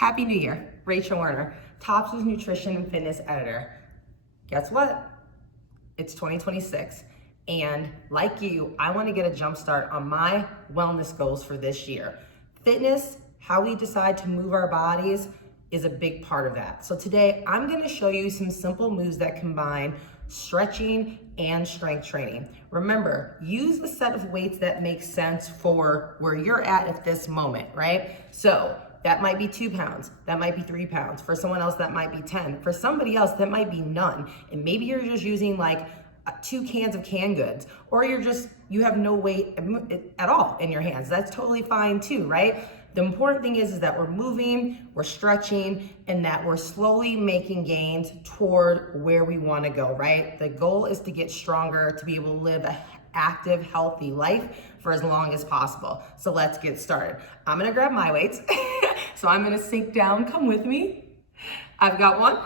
Happy New Year, Rachel Werner, Tops's Nutrition and Fitness Editor. Guess what? It's 2026, and like you, I want to get a jump start on my wellness goals for this year. Fitness, how we decide to move our bodies, is a big part of that. So today, I'm going to show you some simple moves that combine stretching and strength training. Remember, use the set of weights that make sense for where you're at this moment, right? So that might be 2 pounds, that might be 3 pounds. For someone else, that might be 10. For somebody else, that might be none. And maybe you're just using like 2 cans of canned goods, or you have no weight at all in your hands. That's totally fine too, right? The important thing is that we're moving, we're stretching, and that we're slowly making gains toward where we want to go, right? The goal is to get stronger, to be able to live an active, healthy life for as long as possible. So let's get started. I'm gonna grab my weights. So I'm gonna sink down, come with me. I've got 1,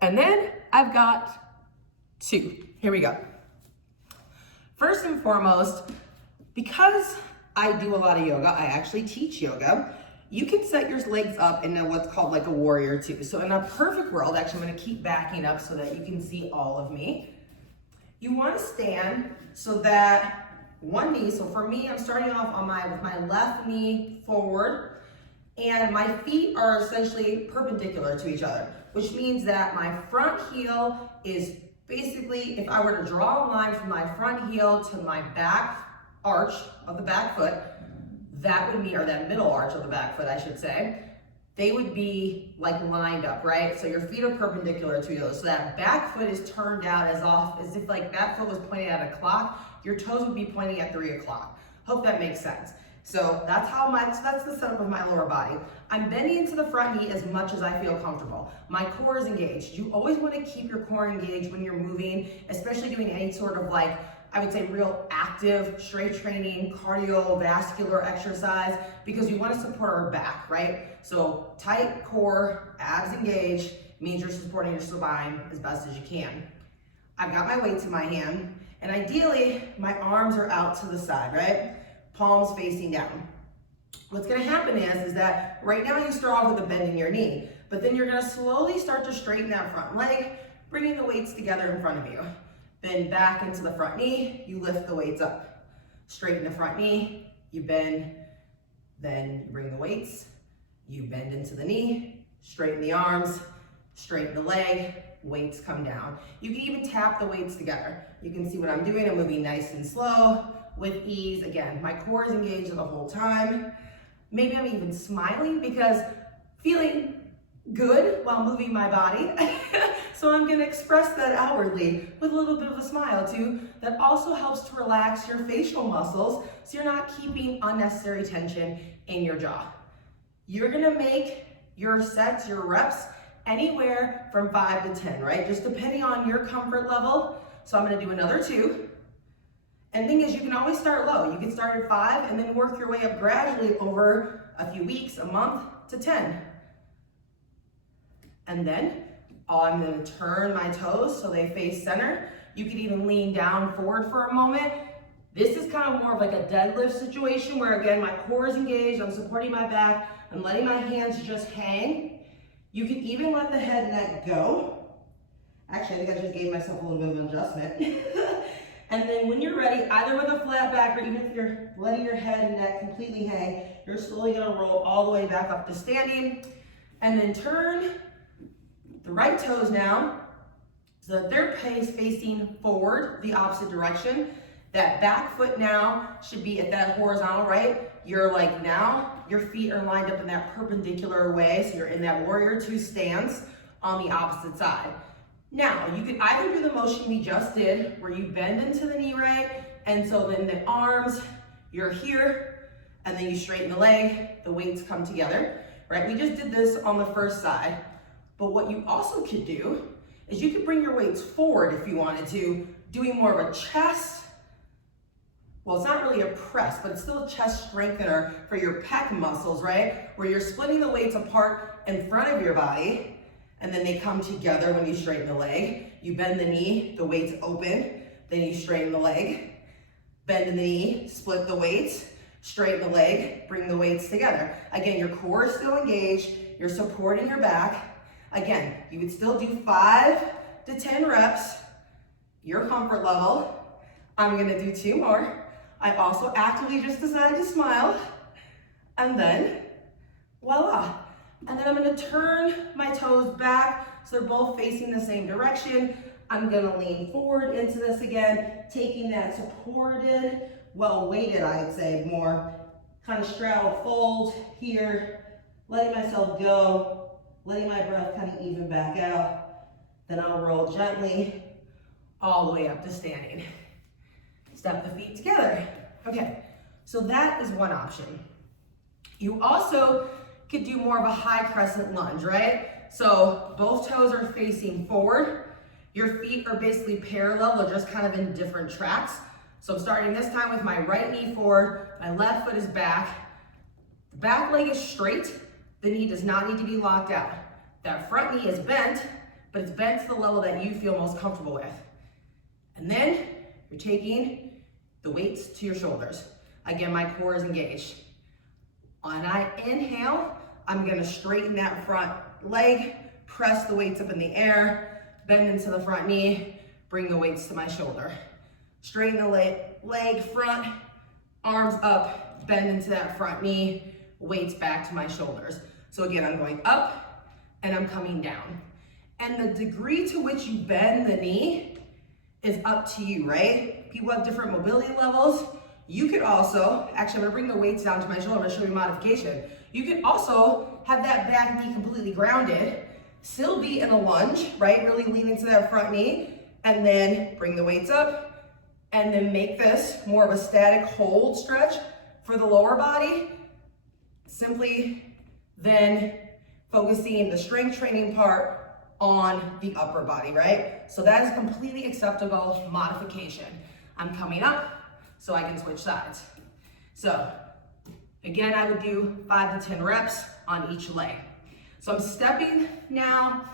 and then I've got 2. Here we go. First and foremost, because I do a lot of yoga, I actually teach yoga, you can set your legs up in what's called like a warrior 2. So in a perfect world, actually I'm gonna keep backing up so that you can see all of me. You wanna stand so that one knee, so for me, I'm starting off with my left knee forward, and my feet are essentially perpendicular to each other, which means that my front heel is basically, if I were to draw a line from my front heel to my back arch of the back foot, that would mean, or that middle arch of the back foot, I should say, they would be like lined up, right? So your feet are perpendicular to each other. So that back foot is turned out as if like that foot was pointing at a clock. Your toes would be pointing at 3 o'clock. Hope that makes sense. So that's the setup of my lower body. I'm bending into the front knee as much as I feel comfortable. My core is engaged. You always want to keep your core engaged when you're moving, especially doing any sort of like, I would say real active strength training, cardiovascular exercise, because you want to support our back, right? So tight core, abs engaged, means you're supporting your spine as best as you can. I've got my weights in my hand, and ideally my arms are out to the side, right? Palms facing down. What's gonna happen is that right now you start off with a bend in your knee, but then you're gonna slowly start to straighten that front leg, bringing the weights together in front of you. Then back into the front knee, you lift the weights up. Straighten the front knee, you bend, then you bring the weights, you bend into the knee, straighten the arms, straighten the leg, weights come down. You can even tap the weights together. You can see what I'm doing. I'm moving nice and slow with ease. Again, my core is engaged the whole time. Maybe I'm even smiling because feeling good while moving my body. So I'm gonna express that outwardly with a little bit of a smile too. That also helps to relax your facial muscles so you're not keeping unnecessary tension in your jaw. You're gonna make your sets, your reps, anywhere from 5 to 10, right? Just depending on your comfort level. So I'm gonna do another 2. And the thing is, you can always start low. You can start at 5 and then work your way up gradually over a few weeks, a month, to 10. And then I'm gonna turn my toes so they face center. You can even lean down forward for a moment. This is kind of more of like a deadlift situation where, again, my core is engaged, I'm supporting my back, I'm letting my hands just hang. You can even let the head and neck go. Actually, I think I just gave myself a little bit of an adjustment. And then when you're ready, either with a flat back or even if you're letting your head and neck completely hang, you're slowly gonna roll all the way back up to standing, and then turn the right toes now so that they're facing forward, the opposite direction. That back foot now should be at that horizontal, right? You're like now, your feet are lined up in that perpendicular way, so you're in that warrior 2 stance on the opposite side. Now, you could either do the motion we just did, where you bend into the knee, right? And so then the arms, you're here, and then you straighten the leg, the weights come together, right? We just did this on the first side. But what you also could do is you could bring your weights forward if you wanted to, doing more of a chest. Well, it's not really a press, but it's still a chest strengthener for your pec muscles, right? Where you're splitting the weights apart in front of your body, and then they come together when you straighten the leg. You bend the knee, the weights open, then you straighten the leg, bend the knee, split the weights, Straighten the leg, bring the weights together. Again, your core is still engaged, you're supporting your back. Again, you would still do 5 to 10 reps, your comfort level. I'm gonna do 2 more. I also actively just decided to smile, and then voila. And then I'm gonna turn my toes back so they're both facing the same direction. I'm gonna lean forward into this again, taking that supported, well-weighted, I'd say, more kind of straddle fold here, letting myself go, letting my breath kind of even back out. Then I'll roll gently all the way up to standing. Step the feet together. Okay, so that is one option. You also could do more of a high crescent lunge, right? So both toes are facing forward. Your feet are basically parallel, they're just kind of in different tracks. So I'm starting this time with my right knee forward, my left foot is back. The back leg is straight, the knee does not need to be locked out. That front knee is bent, but it's bent to the level that you feel most comfortable with. And then you're taking the weights to your shoulders. Again, my core is engaged. When I inhale, I'm gonna straighten that front leg, press the weights up in the air, bend into the front knee, bring the weights to my shoulder. Straighten the leg front, arms up, bend into that front knee, weights back to my shoulders. So again, I'm going up and I'm coming down. And the degree to which you bend the knee is up to you, right? People have different mobility levels. You could also, actually I'm gonna bring the weights down to my shoulder, I'm gonna show you modification. You could also have that back knee completely grounded, still be in a lunge, right? Really lean into that front knee, and then bring the weights up, and then make this more of a static hold stretch for the lower body. Simply then focusing the strength training part on the upper body, right? So that is completely acceptable modification. I'm coming up so I can switch sides. So again, I would do 5 to 10 reps on each leg. So I'm stepping now,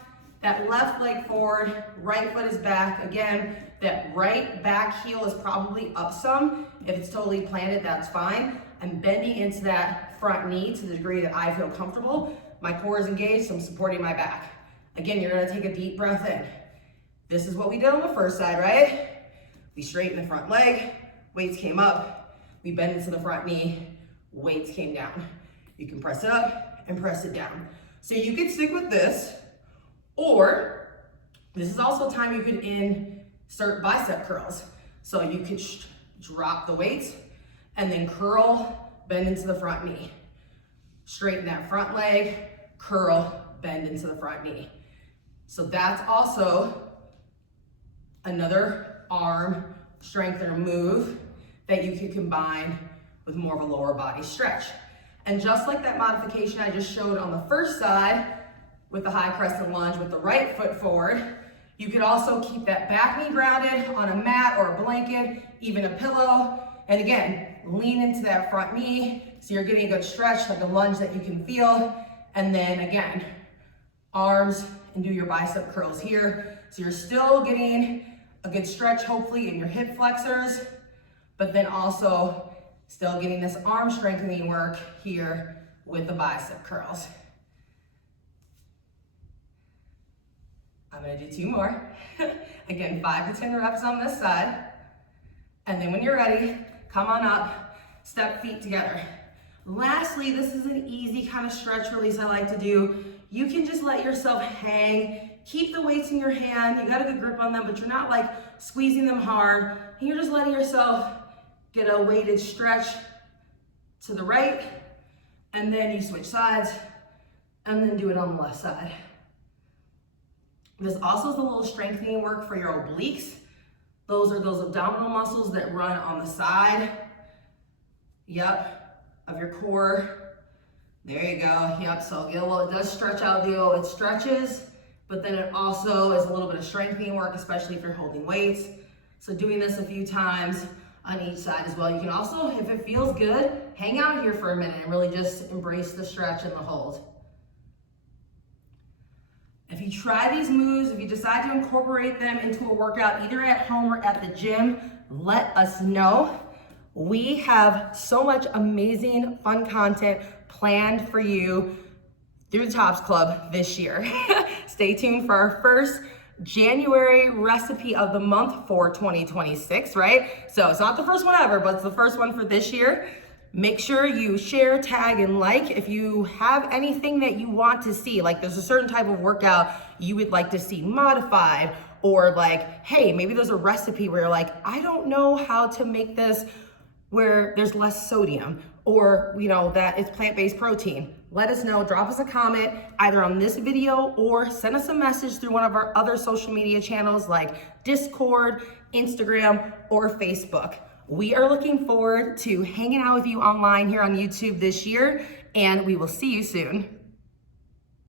that left leg forward, right foot is back. Again, that right back heel is probably up some. If it's totally planted, that's fine. I'm bending into that front knee to the degree that I feel comfortable. My core is engaged, so I'm supporting my back. Again, you're gonna take a deep breath in. This is what we did on the first side, right? We straightened the front leg, weights came up, we bend into the front knee, weights came down. You can press it up and press it down. So you could stick with this, or this is also a time you could insert bicep curls. So you could drop the weights and then curl, bend into the front knee. Straighten that front leg, curl, bend into the front knee. So that's also another arm strengthener move that you could combine with more of a lower body stretch. And just like that modification I just showed on the first side with the high crescent lunge with the right foot forward, you could also keep that back knee grounded on a mat or a blanket, even a pillow. And again, lean into that front knee so you're getting a good stretch, like a lunge that you can feel. And then again, arms and do your bicep curls here. So you're still getting a good stretch, hopefully, in your hip flexors, but then also still getting this arm strengthening work here with the bicep curls. I'm gonna do 2 more. Again, 5 to 10 reps on this side. And then when you're ready, come on up, step feet together. Lastly, this is an easy kind of stretch release I like to do. You can just let yourself hang, keep the weights in your hand, you got a good grip on them, but you're not like squeezing them hard. And you're just letting yourself get a weighted stretch to the right, and then you switch sides, and then do it on the left side. This also is a little strengthening work for your obliques. Those are those abdominal muscles that run on the side, of your core. There you go, so get a little, it does stretch out the it stretches, but then it also is a little bit of strengthening work, especially if you're holding weights. So doing this a few times on each side as well. You can also, if it feels good, hang out here for a minute and really just embrace the stretch and the hold. If you try these moves, if you decide to incorporate them into a workout, either at home or at the gym, let us know. We have so much amazing, fun content planned for you through the Tops Club this year. Stay tuned for our first January recipe of the month for 2026, right? So it's not the first one ever, but it's the first one for this year. Make sure you share, tag, and like if you have anything that you want to see. Like there's a certain type of workout you would like to see modified, or like, hey, maybe there's a recipe where you're like, I don't know how to make this where there's less sodium, or that it's plant-based protein. Let us know, drop us a comment either on this video or send us a message through one of our other social media channels like Discord, Instagram, or Facebook. We are looking forward to hanging out with you online here on YouTube this year, and we will see you soon.